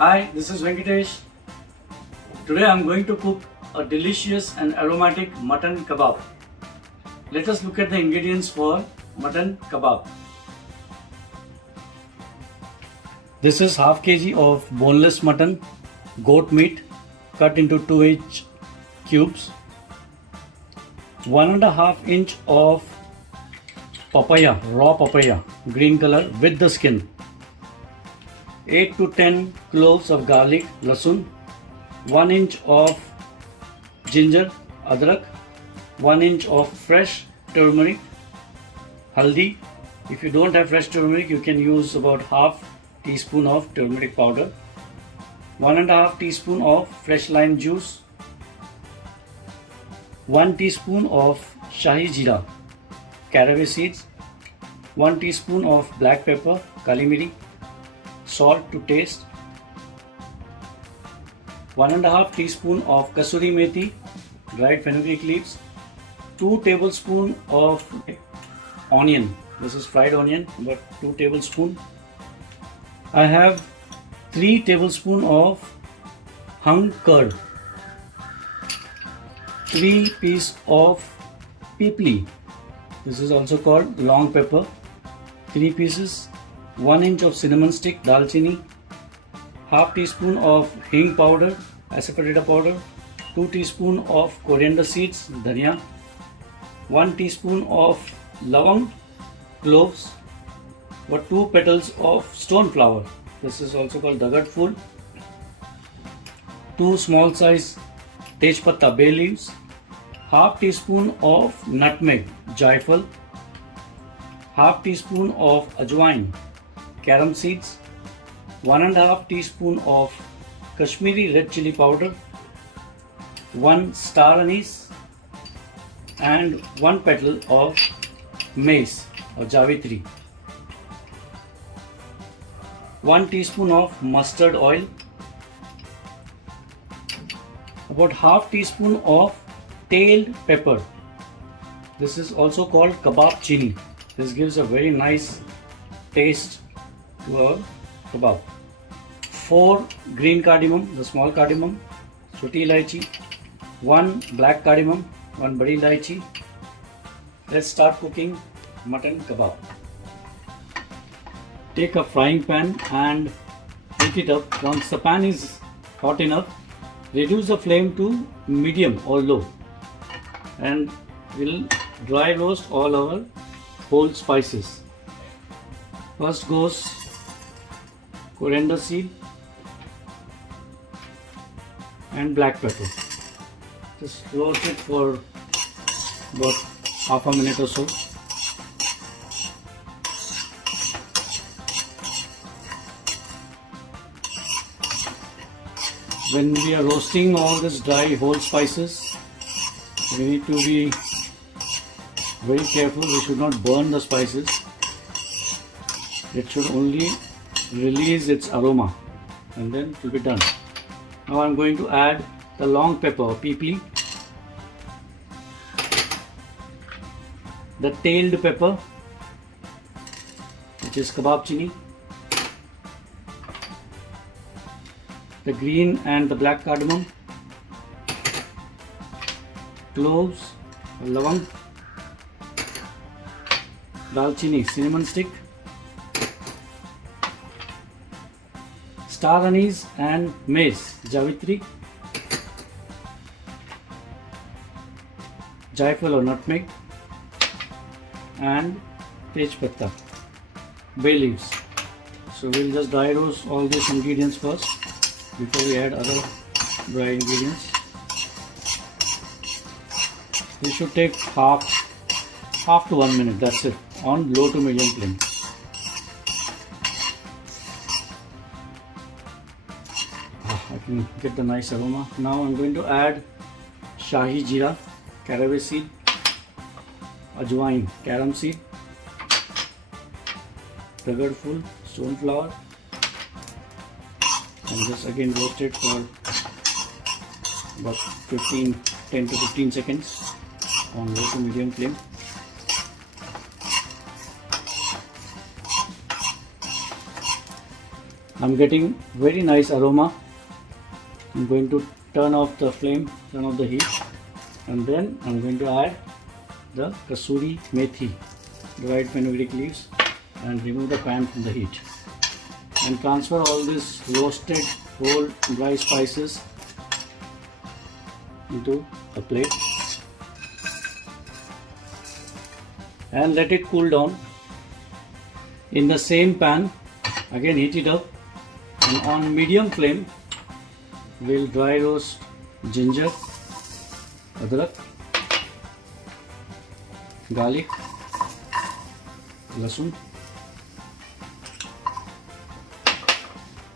Hi, this is Venkatesh. Today I am going to cook a delicious and aromatic mutton kebab. Let us look at the ingredients for mutton kebab. This is half kg of boneless mutton, goat meat cut into 2-inch cubes, 1.5 inch of papaya, raw papaya, green color with the skin, 8 to 10 cloves of garlic, Lassun, 1 inch of ginger, Adrak, 1 inch of fresh turmeric, Haldi. If you don't have fresh turmeric, you can use about half teaspoon of turmeric powder, 1.5 teaspoon of fresh lime juice, 1 teaspoon of Shahi Jeera, Caraway seeds, 1 teaspoon of black pepper, Kaali Miri, salt to taste, 1.5 teaspoon of Kasuri Methi, dried fenugreek leaves, 2 tablespoons of onion. This is fried onion, but 2 tablespoons. I have 3 tablespoons of hung curd, 3 pieces of Peepli. This is also called long pepper, 3 pieces, 1 inch of cinnamon stick, dalchini, half teaspoon of hing powder, asafoetida powder, 2 teaspoon of coriander seeds, dhania, 1 teaspoon of lavang, cloves, 2 petals of stone flower. This is also called dagat fool, 2 small size tejpatta bay leaves, half teaspoon of nutmeg, jaifal, half teaspoon of ajwain, carom seeds, 1.5 teaspoon of Kashmiri red chili powder, 1 star anise, and 1 petal of mace or javitri, 1 teaspoon of mustard oil, about half teaspoon of tailed pepper. This is also called kebab chili. This gives a very nice taste to our kebab. 4 green cardamom, the small cardamom, choti ilaichi, 1 black cardamom, 1 badi ilaichi. Let's start cooking mutton kebab. Take a frying pan and heat it up. Once the pan is hot enough, reduce the flame to medium or low, and we'll dry roast all our whole spices. First goes coriander seed and black pepper. Just roast it for about half a minute or so. When we are roasting all this dry whole spices, we need to be very careful. We should not burn the spices. It should only release its aroma, and then it will be done. Now I am going to add the long pepper or peepli, the tailed pepper, which is kebab chili, the green and the black cardamom, cloves, lavang, dalchini, cinnamon stick, star anise and mace, javitri, jaifal or nutmeg, and tejpatta, bay leaves. So we'll just dry roast all these ingredients first before we add other dry ingredients. This should take half to 1 minute. That's it, on low to medium flame. I can get the nice aroma. Now I'm going to add Shahi Jeera, Caraway seed, ajwain, carom seed, dagat fool, stone flower, and just again roast it for about 10 to 15 seconds on low to medium flame. I'm getting very nice aroma. I'm going to turn off the flame, turn off the heat, and then I'm going to add the Kasuri Methi, dried fenugreek leaves, and remove the pan from the heat. And transfer all this roasted whole dry spices into a plate and let it cool down. In the same pan, again heat it up, and on medium flame we'll dry roast ginger, adrak, garlic, Lassun,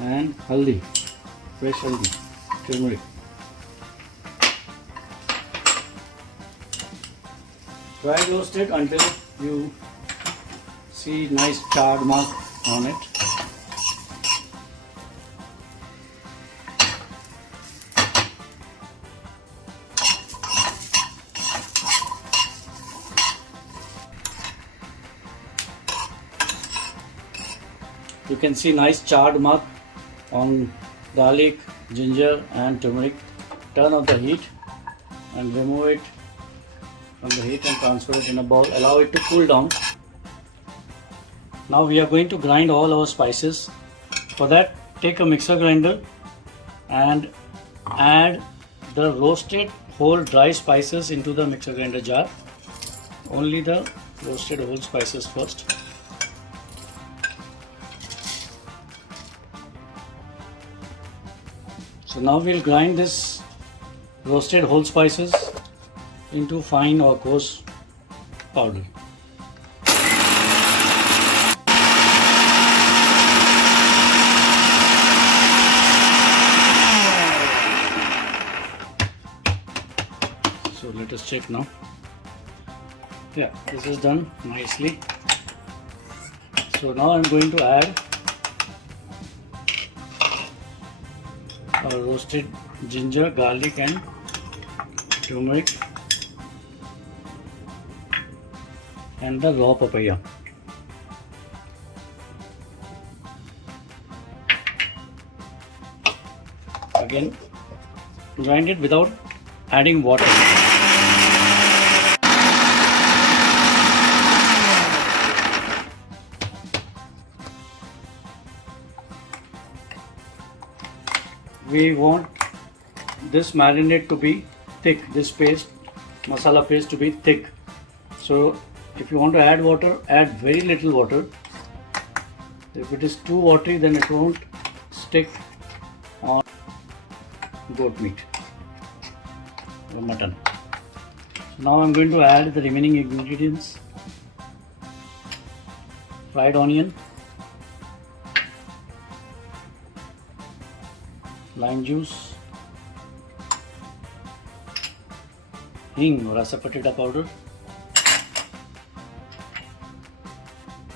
and Haldi, fresh Haldi, Turmeric. Dry roast it until you see nice charred mark on it. You can see nice charred mark on garlic, ginger and turmeric. Turn off the heat and remove it from the heat and transfer it in a bowl. Allow it to cool down. Now we are going to grind all our spices. For that, take a mixer grinder and add the roasted whole dry spices into the mixer grinder jar. Only the roasted whole spices first. So now we'll grind this roasted whole spices into fine or coarse powder. So let us check now. Yeah, this is done nicely. So now I'm going to add roasted ginger, garlic and turmeric and the raw papaya. Again, grind it without adding water. We want this marinade to be thick, this paste, masala paste to be thick. So if you want to add water, add very little water. If it is too watery, then it won't stick on goat meat or mutton. So now I'm going to add the remaining ingredients. Fried onion, lime juice, hing or asafoetida powder,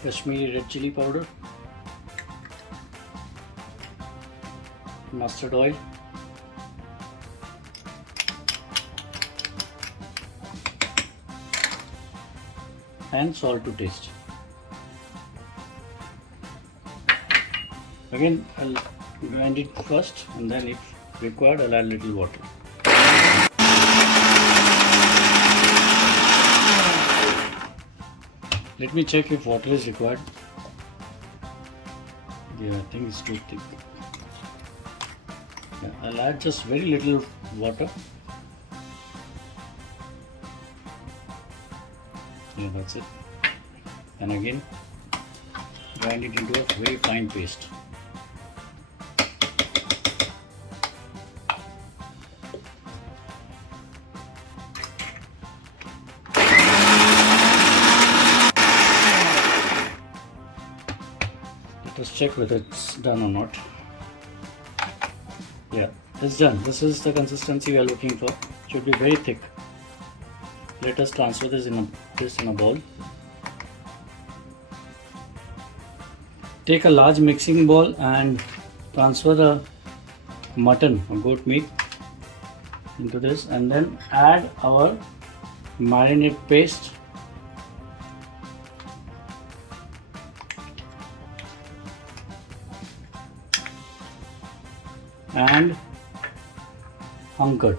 Kashmiri red chili powder, mustard oil, and salt to taste. Again, I'll grind it first and then if required I'll add little water. Let me check if water is required. Yeah, I think it's too thick. Yeah, I'll add just very little water. Yeah, that's it. And again, grind it into a very fine paste. Let's check whether it's done or not. Yeah, it's done. This is the consistency we are looking for. It should be very thick. Let us transfer this in a bowl. Take a large mixing bowl and transfer the mutton or goat meat into this and then add our marinade paste. and hunkered.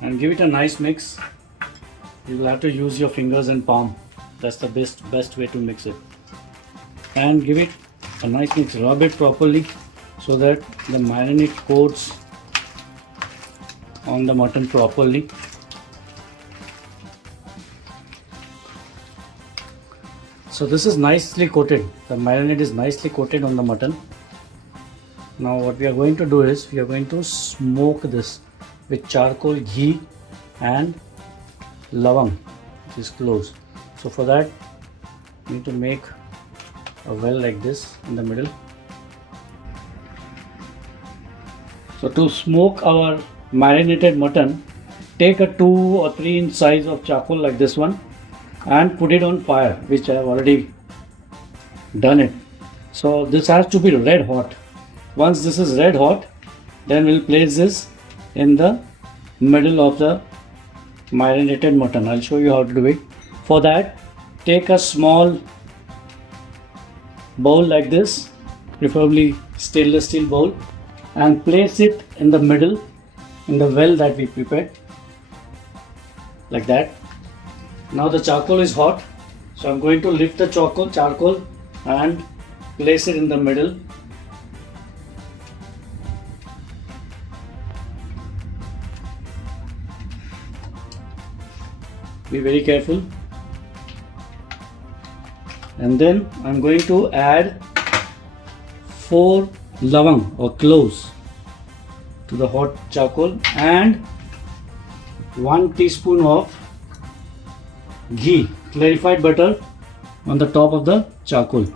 And give it a nice mix. You will have to use your fingers and palm. That's the best way to mix it. And give it a nice mix. Rub it properly so that the marinade coats on the mutton properly. So this is nicely coated. The marinade is nicely coated on the mutton. Now what we are going to do is we are going to smoke this with charcoal, ghee and lavang, which is cloves. So for that we need to make a well like this in the middle. So to smoke our marinated mutton, take a 2 or 3 inch size of charcoal like this one and put it on fire, which I have already done it. So this has to be red hot. Once this is red hot, then we'll place this in the middle of the marinated mutton. I'll show you how to do it. For that, take a small bowl like this, preferably stainless steel bowl, and place it in the middle in the well that we prepared, like that. Now the charcoal is hot, so I'm going to lift the charcoal and place it in the middle. Be very careful. And then I'm going to add 4 lavang or cloves to the hot charcoal and 1 teaspoon of ghee, clarified butter, on the top of the charcoal.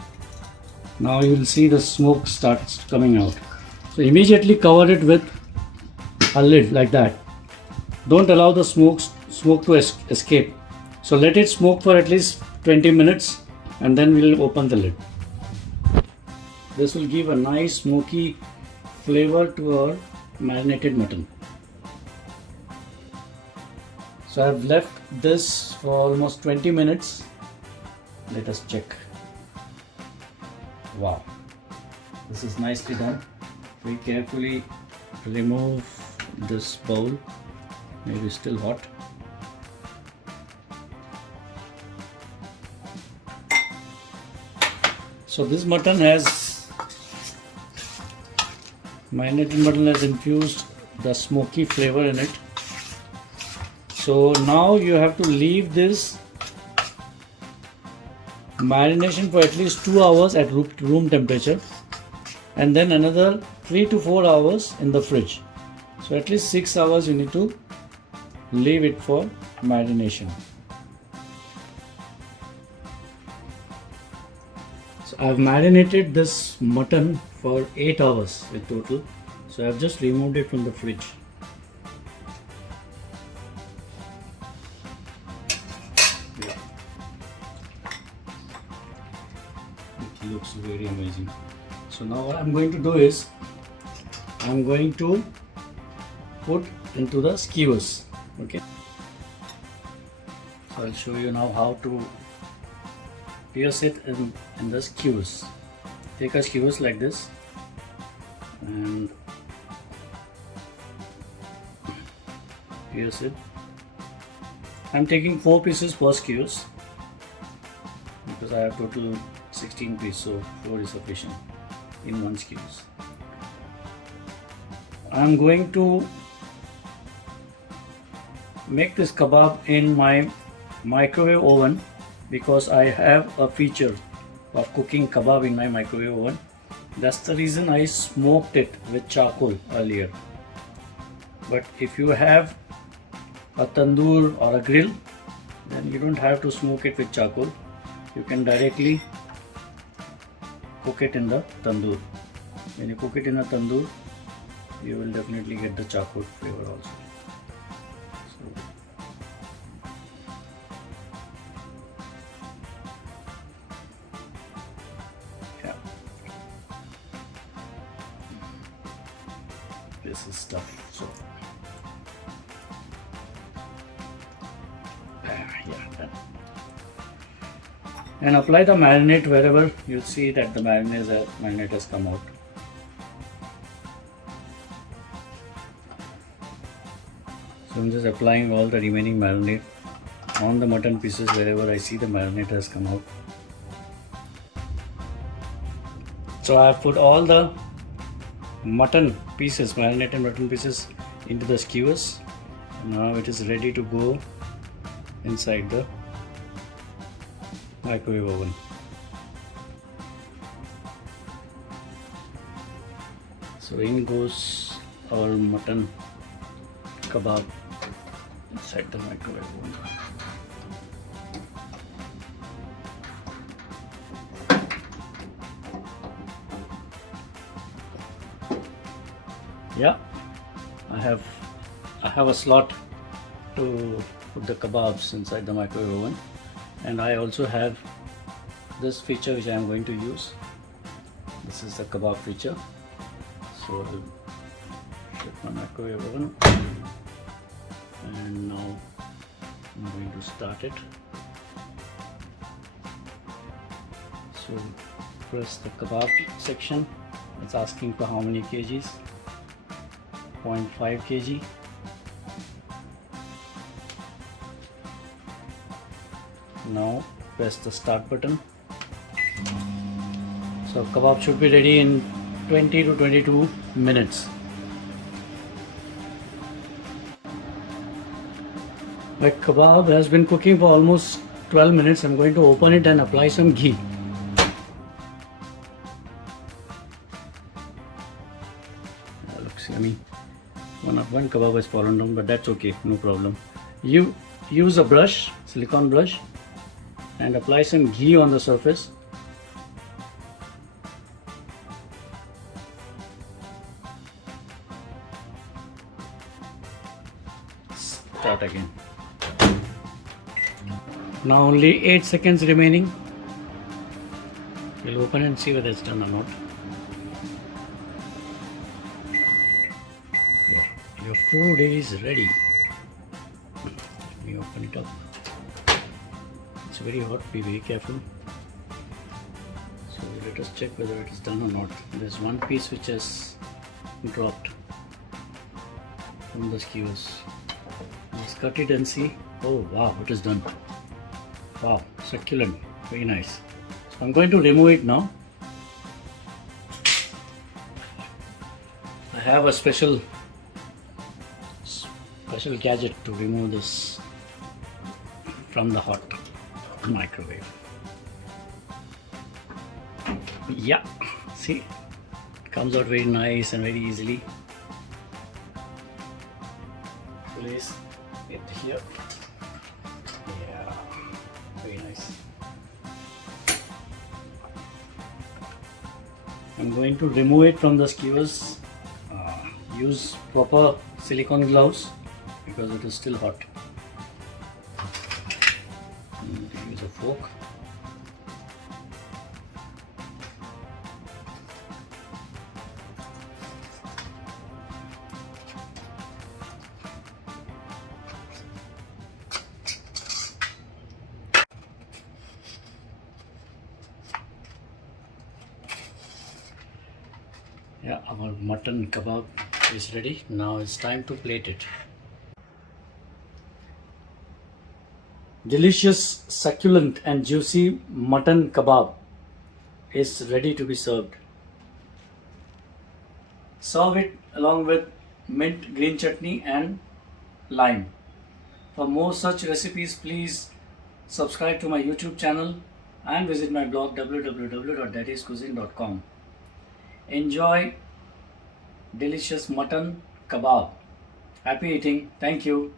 Now you will see the smoke starts coming out. So immediately cover it with a lid like that. Don't allow the smoke to escape. So let it smoke for at least 20 minutes and then we'll open the lid. This will give a nice smoky flavor to our marinated mutton. So I've left this for almost 20 minutes. Let us check. Wow, this is nicely done. We carefully remove this bowl. Maybe still hot. So this mutton marinated mutton has infused the smoky flavor in it. So now you have to leave this marination for at least 2 hours at room temperature and then another 3 to 4 hours in the fridge. So at least 6 hours you need to leave it for marination. So I've marinated this mutton for 8 hours in total. So I've just removed it from the fridge. Yeah. It looks very amazing. So now what I'm going to do is I'm going to put into the skewers. Okay. So I'll show you now how to pierce it in the skewers. Take a skewers like this and pierce it. I'm taking 4 pieces per skewers because I have total 16 pieces, so 4 is sufficient in one skewers. I'm going to make this kebab in my microwave oven because I have a feature of cooking kebab in my microwave oven. That's the reason I smoked it with charcoal earlier. But if you have a tandoor or a grill, then you don't have to smoke it with charcoal. You can directly cook it in the tandoor. When you cook it in a tandoor, you will definitely get the charcoal flavor also. So, yeah, this is tough. So yeah, done. and apply the marinade wherever you see that the marinade has come out. So I'm just applying all the remaining marinade on the mutton pieces wherever I see the marinade has come out. So I have put all the mutton pieces, marinated mutton pieces, into the skewers. Now it is ready to go inside the microwave oven. So in goes our mutton kebab inside the microwave oven. Yeah, I have a slot to put the kebabs inside the microwave oven, and I also have this feature which I am going to use. This is the kebab feature. So I'll put my microwave oven, and now I'm going to start it. So press the kebab section. It's asking for how many kgs. 0.5 kg. Now press the start button. So kebab should be ready in 20 to 22 minutes. My kebab has been cooking for almost 12 minutes. I'm going to open it and apply some ghee. That looks yummy. One kebab has fallen down, but that's okay, no problem. You use a brush, silicone brush, and apply some ghee on the surface. Start again. Now only 8 seconds remaining. We'll open and see whether it's done or not. Your food is ready. Let me open it up. It's very hot, be very careful. So let us check whether it is done or not. There's one piece which has dropped from the skewers. Let's cut it and see. Oh wow, it is done. Wow, succulent, very nice. So I'm going to remove it now. I have a special gadget to remove this from the hot microwave. Yeah, see, it comes out very nice and very easily. Place it here. Yeah, very nice. I'm going to remove it from the skewers. Use proper silicone gloves because it is still hot. Use a fork. Yeah, our mutton kebab is ready. Now it's time to plate it. Delicious, succulent and juicy mutton kebab is ready to be served. Serve it along with mint green chutney and lime. For more such recipes, please subscribe to my YouTube channel and visit my blog www.thatiscuisine.com. Enjoy delicious mutton kebab. Happy eating. Thank you.